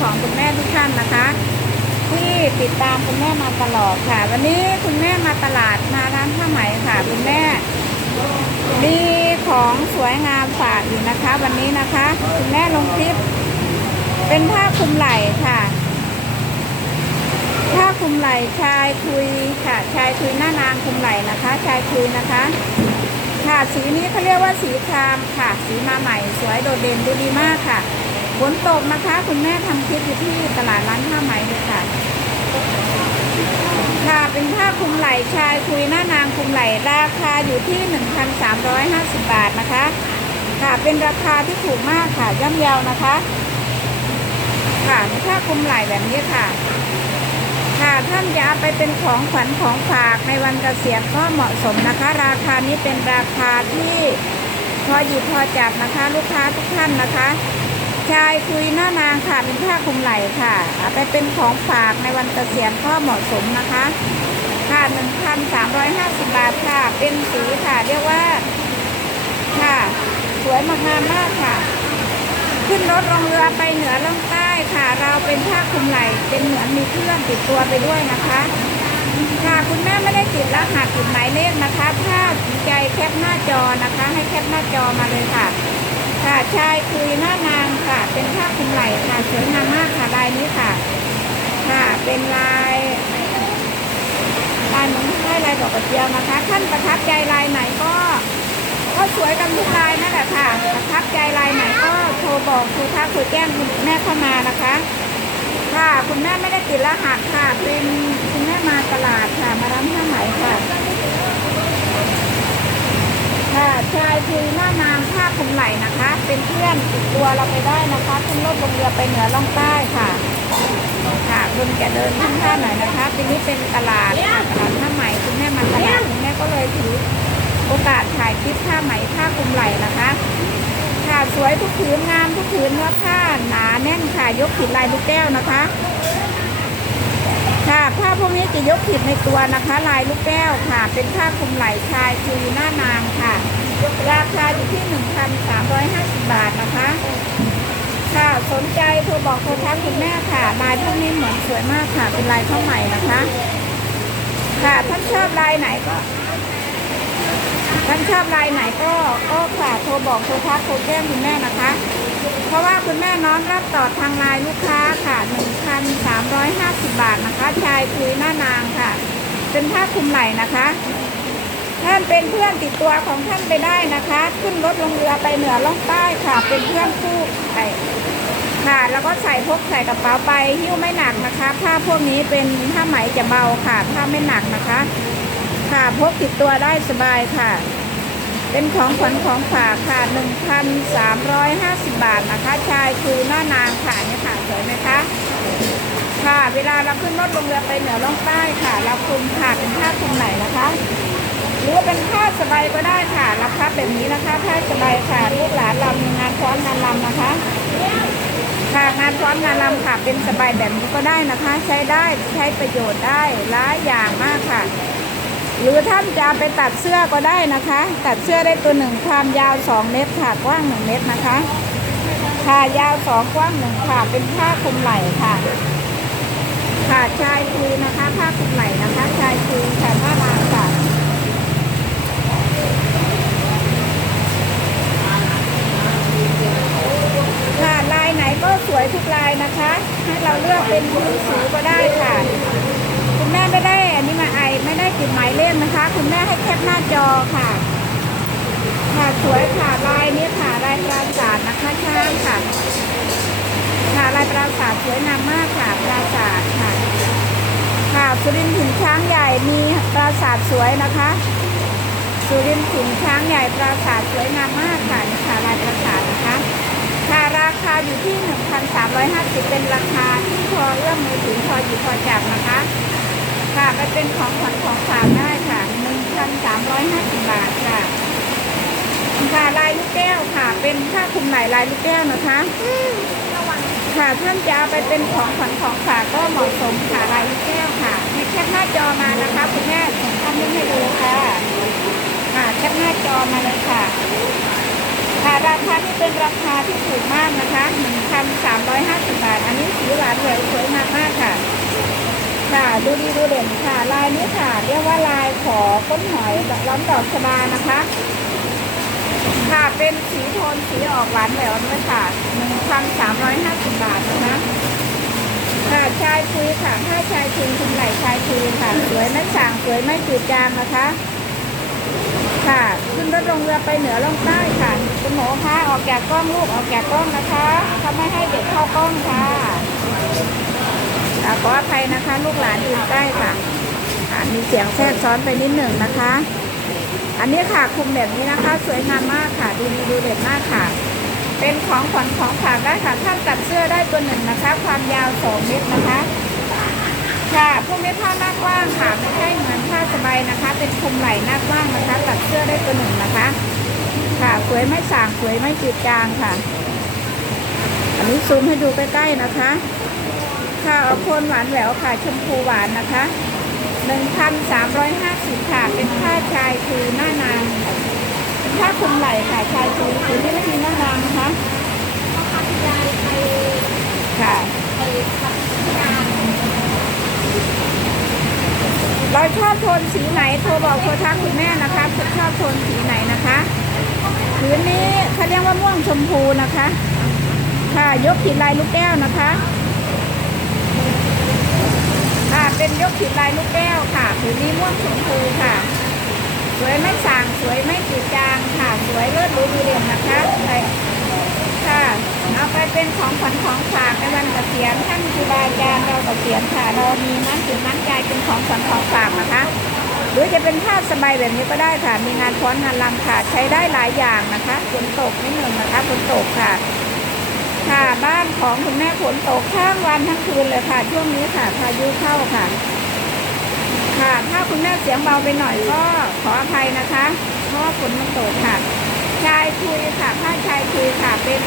ของคุณแม่ทุกท่านนะคะ ที่ติดตามคุณแม่มาตลอดค่ะ วันนี้คุณแม่มาตลาดมาร้านผ้าไหมค่ะ คุณแม่ มีของสวยงามฝากอยู่นะคะ วันนี้นะคะ คุณแม่ลงคลิป เป็นผ้าคลุมไหล่ค่ะผ้าคลุมไหล่ชายคุยค่ะ ชายคุยหน้านางคลุมไหล่นะคะ ชายคุยนะคะค่ะสีนี้เขาเรียกว่าสีครามค่ะ สีมาใหม่สวยโดดเด่นดูดีมากค่ะ ฝนตกนะคะ คุณแม่ทำคลิปอยู่ที่ตลาดร้านผ้าไหมเลยค่ะ ค่ะเป็นผ้าคลุมไหล่ชายคุยหน้านางคลุมไหล่ราคาอยู่ที่ 1,350 บาทนะคะ ค่ะเป็นราคาที่ถูกมากค่ะย่อมเยาวนะคะ ค่ะผ้าคลุมไหล่แบบนี้ค่ะ ค่ะท่านจะเอาไปเป็นของขวัญของฝากในวันเกษียณก็เหมาะสมนะคะ ราคานี้เป็นราคาที่พอหยิบพอจับนะคะ ลูกค้าทุกท่านนะคะ ชายคุยหน้านางค่ะเป็นผ้าคลุมไหล่ค่ะเอาไปเป็นของฝากในวันเกษียณก็เหมาะสมนะคะค่ะ1,350 บาทค่ะ เป็นสีค่ะ เรียกว่า ค่ะ สวยมากงามมากค่ะ ขึ้นรถลงเรือไปเหนือล่องใต้ค่ะ เราเป็นผ้าคลุมไหล่เป็นเหมือนมีเครื่องติดตัวไปด้วยนะคะค่ะคุณแม่ไม่ได้ติดรหัสติดหมายเลขนะคะ ถ้าสนใจแคปหน้าจอนะคะ ให้แคปหน้าจอมาเลยค่ะ ค่ะชายคุยหน้านางค่ะ เป็นผ้าคลุมไหล่ค่ะสวยงามมากค่ะลายนี้ค่ะ ค่ะเป็นลายลายเหมือนลายลายดอกกระเจียวนะคะ ท่านประทับใจลายไหนก็ ก็สวยกันทุกลายนั่นแหละค่ะ ประทับใจลายไหนก็โทรบอกโทรทักโทรแจ้งคุณแม่เข้ามานะคะ ค่ะคุณแม่ไม่ได้ติดรหัสค่ะ เป็นคุณแม่มาตลาดค่ะ มาร้านผ้าไหมค่ะ ค่ะชายคือหน้านางผ้า คุมไหล่นะคะ เป็นเพื่อนติดตัวเราไปได้นะคะขึ้นรถลงเรือไปเหนือล่องใต้ค่ะค่ะคุณแกเดินข้างท่าหน่อยนะคะทีนี้เป็นตลาดค่ะตลาดผ้าไหมคุณแม่มาตลาดคุณแม่ก็เลยถือโอกาสถ่ายคลิปผ้าไหมผ้าคุมไหล่นะคะค่ะสวยทุกผืนงามทุกผืนเนื้อผ้าหนาแน่นค่ะยกผิดลายลูกแก้วนะคะค่ะผ้าพวกนี้จะยกผิดในตัวนะคะ ลายลูกแก้วค่ะ เป็นผ้าคลุมไหล่ชายคือหน้านางค่ะ ราคาอยู่ที่ 1,350 บาทนะคะ ค่ะสนใจโทรบอกโทรทักคุณแม่ค่ะลายพวกนี้เหมือนสวยมากค่ะ เป็นลายข้าวใหม่นะคะ ค่ะท่านชอบลายไหนก็ท่านชอบลายไหนก็ก็ค่ะโทรบอกโทรทักโทรแจ้งคุณแม่นะคะ เพราะว่าคุณแม่น้อมรับต่อทางไลน์ลูกค้าค่ะ 1,350 บาทนะคะ ชายคุยหน้านางค่ะ เป็นผ้าคลุมไหล่นะคะ ท่านเป็นเพื่อนติดตัวของท่านไปได้นะคะ ขึ้นรถลงเรือไปเหนือล่องใต้ค่ะ เป็นเพื่อนคู่ไปค่ะแล้วก็ใส่พกใส่กระเป๋าไปหิ้วไม่หนักนะคะ ผ้าพวกนี้เป็นผ้าไหมจะเบาค่ะผ้าไม่หนักนะคะ ค่ะพกติดตัวได้สบายค่ะ เป็นของขวัญของฝากค่ะ 1,350 บาทนะคะ ชายคือหน้านางค่ะนี่ค่ะสวยไหมคะค่ะ เวลาเราขึ้นรถลงเรือไปเหนือล่องใต้ค่ะ เราคุมค่ะเป็นผ้าคลุมไหนนะคะ หรือเป็นผ้าสบายก็ได้ค่ะราคาแบบนี้นะคะผ้าสบายค่ะลูกหลานเรามีงานฟ้อนงานรำนะคะค่ะงานฟ้อนงานรำค่ะเป็นสบายแบบนี้ก็ได้นะคะ ใช้ได้ใช้ประโยชน์ได้หลายอย่างมากค่ะ หรือท่านจะไปตัดเสื้อก็ได้นะคะ ตัดเสื้อได้ตัวหนึ่งความยาว2เมตรค่ะกว้าง1เมตรนะคะค่ะยาว2กว้าง1ค่ะ เป็นผ้าคลุมไหล่ค่ะ ค่ะชายคือนะคะ ผ้าคลุมไหล่นะคะ ชายคือค่ะผ้าลางค่ะ ค่ะลาย ไหนก็สวยทุกลายนะคะ ให้เราเลือกเป็นพื้นสีก็ได้ค่ะ คุณแม่ไม่ได้อันนี้มาไอไม่ได้ติดหมายเลขนะคะ คุณแม่ให้แคปหน้าจอค่ะค่ะสวยค่ะลายนี้ค่ะลายปราสาทนะคะช้างค่ะค่ะลายปราสาทสวยงามมากค่ะปราสาทค่ะค่ะสุรินทร์หินช้างใหญ่มีปราสาทสวยนะคะสุรินทร์หินช้างใหญ่ปราสาทสวยงามมากค่ะนี่ค่ะลายปราสาท ค่ะราคาอยู่ที่ 1,350 เป็นราคาที่พอเอื้อมมือถึงพอหยิบพอจับนะคะ ค่ะไปเป็นของขวัญของฝากได้ค่ะ 1,350 บาทค่ะค่ะลายลูกแก้วค่ะ เป็นผ้าคลุมไหล่ลายลูกแก้วนะคะค่ะท่านจะเอาไปเป็นของขวัญของฝากก็เหมาะสมค่ะลายลูกแก้วค่ะให้แคปหน้าจอมานะคะคุณแม่ส่งข้อมูลให้ดูค่ะ ค่ะแคปหน้าจอมาเลยค่ะ ค่ะราคาที่เป็นราคาที่ถูกมากนะคะ1,350บาท อันนี้สีหวานแหววสวยมากมากค่ะ ค่ะดูดีดูเด่นค่ะ ลายนี้ค่ะ เรียกว่าลายขอก้นหอยล้อมดอกชบานะคะ ค่ะเป็นสีโทนสีออกหวานแหววด้วยค่ะ1,350บาทนะคะค่ะชายคุยค่ะผ้าชายคุยคุมไหลชายคุยค่ะ สวยไม่ส่างสวยไม่จืดจางนะคะ ค่ะ ขึ้นรถลงเรือไปเหนือลงใต้ค่ะ คุณหมอคะออกจากกล้องลูกออกจากกล้องนะคะเขาไม่ให้เด็กเข้ากล้องค่ะอ่าขออภัยนะคะ ลูกหลานอยู่ใกล้ค่ะมีเสียงแทรกซ้อนไปนิดหนึ่งนะคะ อันนี้ค่ะคุมแบบนี้นะคะ สวยงามมากค่ะ ดูดูเด่นมากค่ะ เป็นของขวัญของฝากได้ค่ะท่านตัดเสื้อได้ตัวหนึ่งนะคะ ความยาวสองเมตรนะคะ ค่ะ พวกนี้ผ้าหน้ากว้างค่ะ ไม่ใช่เหมือนผ้าสบายนะคะ เป็นคลุมไหล่หน้ากว้างนะคะ ตัดเสื้อได้ตัวหนึ่งนะคะ ค่ะสวยไม่สางสวยไม่จืดจางค่ะ อันนี้ซูมให้ดูใกล้ๆนะคะ ค่ะเอาโคนหวานแหววค่ะ ชมพูหวานนะคะ1,350ค่ะ เป็นผ้าชายคือหน้านางเป็นผ้าคลุมไหล่ค่ะ ชายคือคือที่ไม่มีหน้านางนะคะค่ะ เราชอบโทนสีไหนโทรบอกโทรทักคุณแม่นะคะชอบโทนสีไหนนะคะผืนนี้เขาเรียกว่าม่วงชมพูนะคะ ค่ะยกขีดลายลูกแก้วนะคะค่ะเป็นยกขีดลายลูกแก้วค่ะผืนนี้ม่วงชมพูค่ะ สวยไม่สางสวยไม่จืดจางค่ะ สวยเลิศรูดีเด่นนะคะใส่ ค่ะ เอาไปเป็นของขวัญของฝากในวันเกษียณท่านครูบาอาจารย์เราเกษียณค่ะ เรามีน้ำจิตน้ำใจเป็นของขวัญของฝากนะคะ หรือจะเป็นผ้าสบายแบบนี้ก็ได้ค่ะ มีงานฟ้อนงานรำค่ะ ใช้ได้หลายอย่างนะคะฝนตกนิดหนึ่งนะคะฝนตกค่ะ ค่ะบ้านของคุณแม่ฝนตกทั้งวันทั้งคืนเลยค่ะ ช่วงนี้ค่ะพายุเข้าค่ะ ค่ะถ้าคุณแม่เสียงเบาไปหน่อยก็ขออภัยนะคะ เพราะว่าฝนมันตกค่ะชายคุยค่ะผ้าชายคุยค่ะเป็น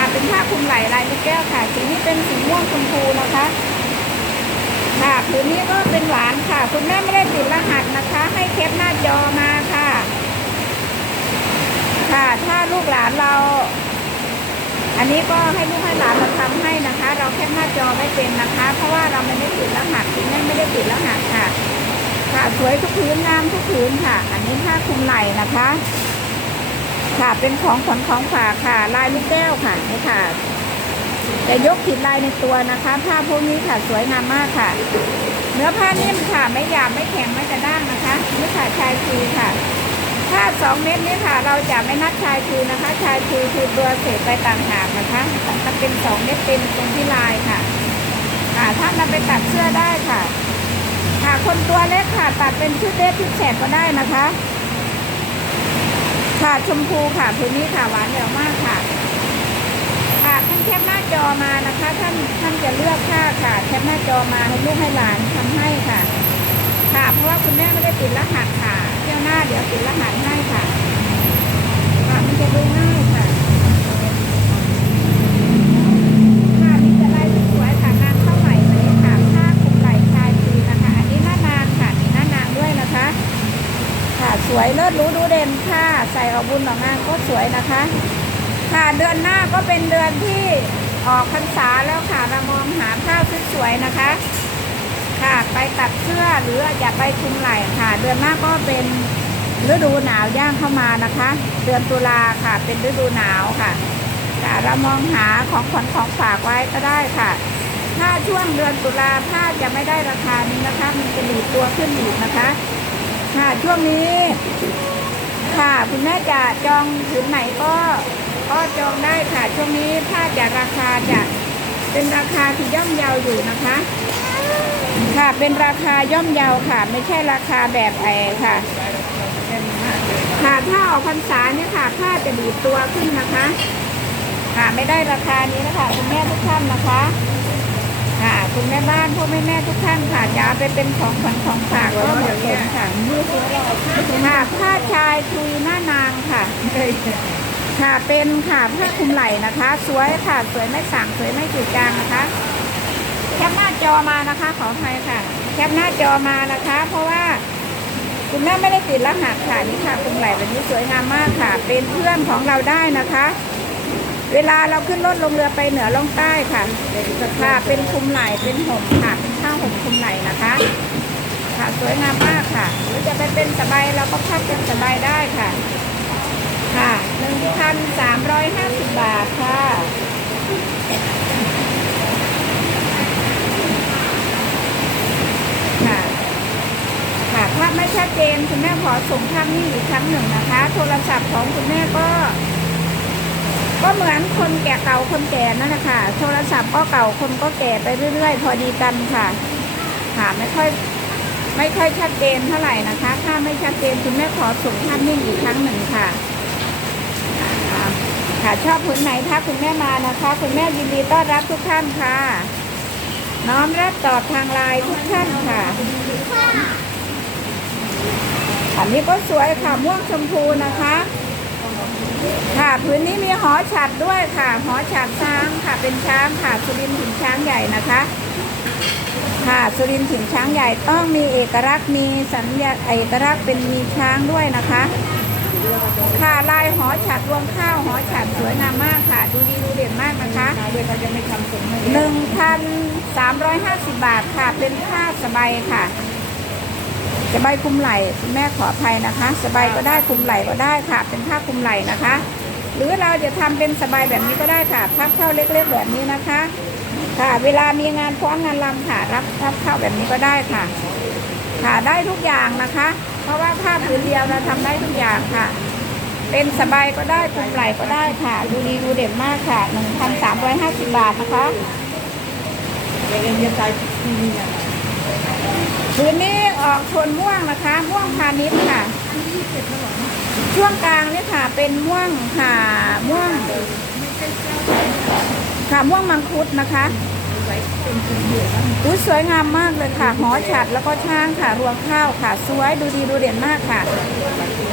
ค่ะเป็นผ้าคลุมไหล่ลายลูกแก้วค่ะ สีนี้เป็นสีม่วงชมพูนะคะ ค่ะผืนนี้ก็เป็นหวานค่ะ คุณแม่ไม่ได้ติดรหัสนะคะ ให้แคปหน้าจอมาค่ะ ค่ะถ้าลูกหลานเรา อันนี้ก็ให้ลูกให้หลานเราทำให้นะคะ เราแคปหน้าจอไม่เป็นนะคะ เพราะว่าเราไม่ได้ติดรหัสคุณแม่ไม่ได้ติดรหัสค่ะ ค่ะสวยทุกพื้นงามทุกพื้นค่ะ อันนี้ผ้าคลุมไหล่นะคะ ค่ะ เป็นของขวัญของฝากค่ะ ลายลูกแก้วค่ะนี่ค่ะ แต่ยกขีดลายในตัวนะคะ ผ้าพวกนี้ค่ะสวยงามมากค่ะ เนื้อผ้านิ่มค่ะ ไม่หยาบไม่แข็งไม่กระด้างนะคะนี่ค่ะชายคือค่ะถ้าสองเม็ดนี้ค่ะ เราจะไม่นัดชายคือนะคะ ชายคือคือตัวเศษไปต่างหากนะคะถ้าเป็นสองเม็ดเป็นตรงที่ลายค่ะค่ะถ้านำไปตัดเสื้อได้ค่ะ ค่ะคนตัวเล็กค่ะ ตัดเป็นชุดเล็กชุดแฉกก็ได้นะคะ ค่ะชมพูค่ะพื้นนี้ค่ะหวานเหววมากค่ะค่ะท่านแคปหน้าจอมานะคะ ท่านท่านจะเลือกค่าค่ะแคปหน้าจอมาให้ลูกให้หลานทำให้ค่ะ ค่ะ เพราะว่าคุณแม่ไม่ได้ติดรหัสค่ะเที่ยวหน้าเดี๋ยวติดรหัสให้ค่ะค่ะมันจะดูง่ายค่ะ ค่ะมีแต่ลายสวยๆค่ะงานเข้าใหม่วันนี้ค่ะผ้าคลุมไหล่ชายปีนะคะ อันนี้หน้านางค่ะมีหน้านางด้วยนะคะ ค่ะสวยเลิศหรู้ดูเด่นค่ะ ใส่ออกบุญออกงานก็สวยนะคะ ค่ะเดือนหน้าก็เป็นเดือนที่ออกพรรษาแล้วค่ะเรามองหาผ้าสวยๆนะคะ ค่ะไปตัดเสื้อหรืออยากไปคุมไหล่ค่ะ เดือนหน้าก็เป็นฤดูหนาวย่างเข้ามานะคะ เดือนตุลาค่ะ เป็นฤดูหนาวค่ะค่ะเรามองหาของขวัญของฝากไว้ก็ได้ค่ะถ้าช่วงเดือนตุลาผ้าจะไม่ได้ราคานี้นะคะ มันจะดีตัวขึ้นอีกนะคะ ค่ะช่วงนี้ ค่ะคุณแม่จะจองผืนไหนก็ก็จองได้ค่ะช่วงนี้ผ้าจะราคาจะเป็นราคาที่ย่อมเยาวอยู่นะคะ ค่ะเป็นราคาย่อมเยาวค่ะ ไม่ใช่ราคาแบบแอร์ค่ะค่ะถ้าออกพรรษาเนี่ยค่ะผ้าจะดีตัวขึ้นนะคะ ค่ะไม่ได้ราคานี้นะคะคุณแม่ทุกท่านนะคะ ค่ะคุณแม่บ้านพ่อแม่แม่ทุกท่านค่ะจะเอาไปเป็นของขวัญของฝากก็เหมือนกันค่ะค่ะผ้าชายคุยหน้านางค่ะ ค่ะเป็นค่ะผ้าคลุมไหล่นะคะ สวยค่ะสวยไม่สั่งสวยไม่จืดจางนะคะแคปหน้าจอมานะคะขออภัยค่ะ แคปหน้าจอมานะคะ เพราะว่าคุณแม่ไม่ได้ติดรหัสค่ะนี่ค่ะคลุมไหล่แบบนี้สวยงามมากค่ะ เป็นเพื่อนของเราได้นะคะ เวลาเราขึ้นรถลงเรือไปเหนือล่องใต้ค่ะค่ะเป็นคุมไหลเป็นห่มค่ะเป็นผ้าห่มคุมไหลนะคะ ค่ะสวยงามมากค่ะหรือจะไปเป็นสบายเราก็พับเป็นสบายได้ค่ะ ค่ะหนึ่งพันสามร้อยห้าสิบบาทค่ะค่ะค่ะภาพไม่ชัดเจนคุณแม่ขอส่งภาพนี้อีกครั้งหนึ่งนะคะ โทรศัพท์ของคุณแม่ก็ ก็เหมือนคนแก่เก่าคนแก่นั่นแหละค่ะ โทรศัพท์ก็เก่าคนก็แก่ไปเรื่อยๆ พอดีกันค่ะค่ะไม่ค่อยไม่ค่อยชัดเจนเท่าไหร่นะคะ ถ้าไม่ชัดเจนคุณแม่ขอส่งภาพนิ่งอีกครั้งหนึ่งค่ะ ค่ะชอบผืนไหนถ้าคุณแม่มานะคะ คุณแม่ยินดีต้อนรับทุกท่านค่ะ น้อมรับตอบทางไลน์ทุกท่านค่ะอันนี้ก็สวยค่ะม่วงชมพูนะคะ ค่ะพื้นนี้มีหอฉัดด้วยค่ะ หอฉัดช้างค่ะเป็นช้างค่ะสุรินทร์ถิ่นช้างใหญ่นะคะ ค่ะสุรินทร์ถิ่นช้างใหญ่ต้องมีเอกลักษณ์มีสัญญาเอกลักษณ์เป็นมีช้างด้วยนะคะ ค่ะลายหอฉัดรวงข้าวหอฉัดสวยงามมากค่ะ ดูดีดูเด่นมากนะคะด้วยเขาจะไม่ทำส่งให้หนึ่งพันสามร้อยห้าสิบบาทค่ะเป็นผ้าสบายค่ะ สบายคุมไหล่คุณแม่ขออภัยนะคะ สบายก็ได้คุมไหล่ก็ได้ค่ะ เป็นผ้าคุมไหล่นะคะ หรือเราจะทำเป็นสบายแบบนี้ก็ได้ค่ะพับเข้าเล็กๆแบบนี้นะคะ ค่ะเวลามีงานฟ้อนงานรำค่ะรับพับเข้าแบบนี้ก็ได้ค่ะ ค่ะได้ทุกอย่างนะคะ เพราะว่าผ้าผืนเดียวเราทำได้ทุกอย่างค่ะ เป็นสบายก็ได้คุมไหล่ก็ได้ค่ะ ดูดีดูเด่นมากค่ะ1,350บาทนะคะเรียนเรียนใจที่นี่นะ นี้ออกโทนม่วงนะคะ ม่วงพาณิชย์ค่ะช่วงกลางเนี่ยค่ะ เป็นม่วงค่ะม่วงค่ะม่วงมังคุดนะคะอุ้ยสวยงามมากเลยค่ะหอฉัดแล้วก็ช่างค่ะ รวงข้าวค่ะ สวยดูดีดูเด่นมากค่ะ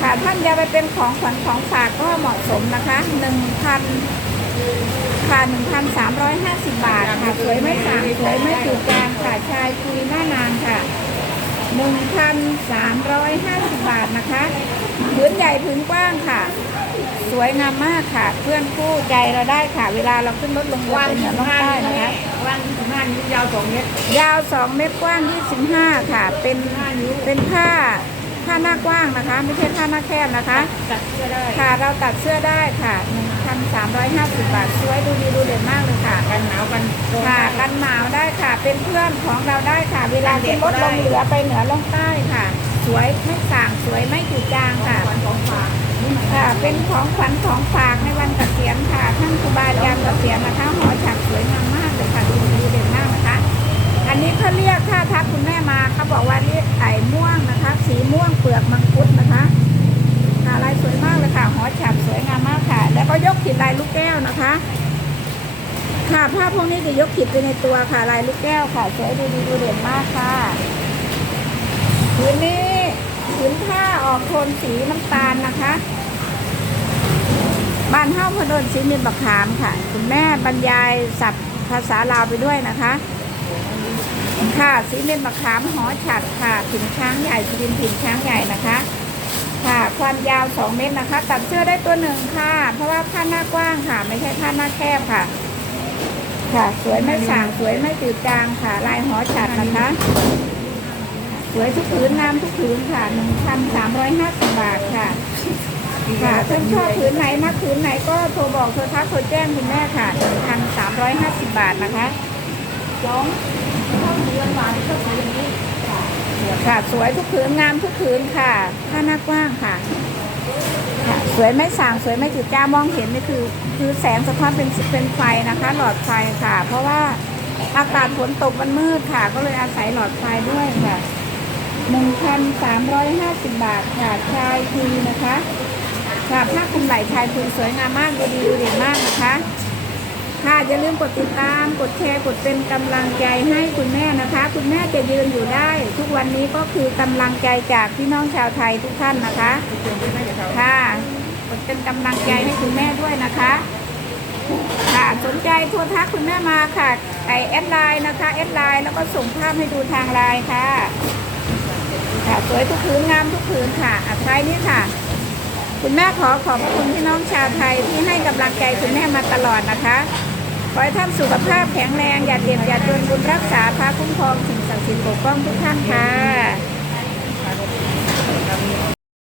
ค่ะท่านจะไปเป็นของขวัญของฝากก็เหมาะสมนะคะหนึ่งพันค่ะหนึ่งพันสามร้อยห้าสิบบาทค่ะ สวยไม่สางสวยไม่ถูกจางค่ะชายคุยหน้านางค่ะ หนึ่งพันสามร้อยห้าสิบบาทนะคะผืนใหญ่ผืนกว้างค่ะ สวยงามมากค่ะ เพื่อนคู่ใจเราได้ค่ะ เวลาเราขึ้นรถลงเรือวันไปเหนืที่อล่องห้าใต้นี่นะคะวันที่ห้านิ้วยาวสองเมตรยาว 2 เมตรกว้าง 25 ค่ะ เป็นเป็นผ้าผ้าหน้ากว้างนะคะ ไม่ใช่ผ้าหน้าแคบนะคะ ตัดเสื้อได้ค่ะ เราตัดเสื้อได้ค่ะ 1,350 บาทสวยดูดีดูเด่นมากเลยค่ะ กันหนาวกันโดนค่ะได้กันหนาวได้ค่ะ เป็นเพื่อนของเราได้ค่ะ เวลาขึ้นรถลงเหนือไปเหนือล่องใต้ค่ะ สวยไม่ส่างสวยไม่จืดจางค่ะวันของฝากนี่มันค่ะ เป็นของขวัญของฝากในวันเกษียณค่ะท่านครูบาอาจารย์เกษียณนะคะหอฉักสวยงามมากเลยค่ะดูดีเด่นมากนะคะ อันนี้เขาเรียกถ้าทักคุณแม่มาเขาบอกว่านี่ไข่ม่วงนะคะ สีม่วงเปลือกมังคุดนะคะ ค่ะลายสวยมากเลยค่ะหอฉับสวยงามมากค่ะ แล้วก็ยกขีดลายลูกแก้วนะคะ ค่ะผ้าพวกนี้จะยกขีดไปในตัวค่ะลายลูกแก้วค่ะสวยดูดีดูเด่นมากค่ะผืนนี้ผืนผ้าออกโทนสีน้ำตาลนะคะบ้านเฮ้าพดลสีเมียนบักขามค่ะ คุณแม่บรรยายศัพท์ภาษาลาวไปด้วยนะคะ ค่ะสีเมนบักขามหอฉัดค่ะถิ่นช้างใหญ่สุรินถิ่นช้างใหญ่นะคะ ค่ะความยาว 2 เมตรนะคะ ตัดเสื้อได้ตัวหนึ่งค่ะ เพราะว่าผ้าหน้ากว้างค่ะ ไม่ใช่ผ้าหน้าแคบค่ะ ค่ะ สวยไม่สางสวยไม่จืดจางค่ะ ลายหอฉัดนะคะ สวยทุกผืนงามทุกผืนค่ะ1,350บาทค่ะค่ะท่านชอบผืนไหนมักผืนไหนก็โทรบอกโทรทักโทรแจ้งคุณแม่ค่ะ1,350บาทนะคะสองเข้าเดือนบาทเข้าผืนนี้ ค่ะ สวยทุกผืนงามทุกผืนค่ะผ้าหน้ากว้างค่ะค่ะ สวยไม่สางสวยไม่จุดจ้ามองเห็นนี่คือ คือแสงสะท้อนเป็นเป็นไฟนะคะ หลอดไฟค่ะ เพราะว่าอากาศฝนตกมันมืดค่ะ ก็เลยอาศัยหลอดไฟด้วยค่ะ1,350บบาทค่ะชายทีนะคะค่ะผ้าคลุมไหล่ชายพึงสวยงามมากดูดีดูเด่นมากนะคะ ค่ะอย่าลืมกดติดตาม กดแชร์กดเป็นกำลังใจให้คุณแม่นะคะ คุณแม่จะยืนอยู่ได้ ทุกวันนี้ก็คือกำลังใจจากพี่น้องชาวไทยทุกท่านนะคะ ค่ะกดเป็นกำลังใจให้คุณแม่ด้วยนะคะ ค่ะสนใจโทรทักคุณแม่มาค่ะไอแอดไลน์นะคะแอดไลน์แล้วก็ส่งภาพให้ดูทางไลน์ค่ะ ค่ะสวยทุกผืนงามทุกผืนค่ะอัท้ายนี้ค่ะ คุณแม่ขอขอบพระคุณพี่น้องชาวไทยที่ให้กำลังใจคุณแม่มาตลอดนะคะขอให้ท่านสุขภาพแข็งแรงอย่าเจ็บอย่าจนบุญรักษาพระคุ้มครองสิ่งศักดิ์สิทธิ์ปกป้องทุกท่านค่ะ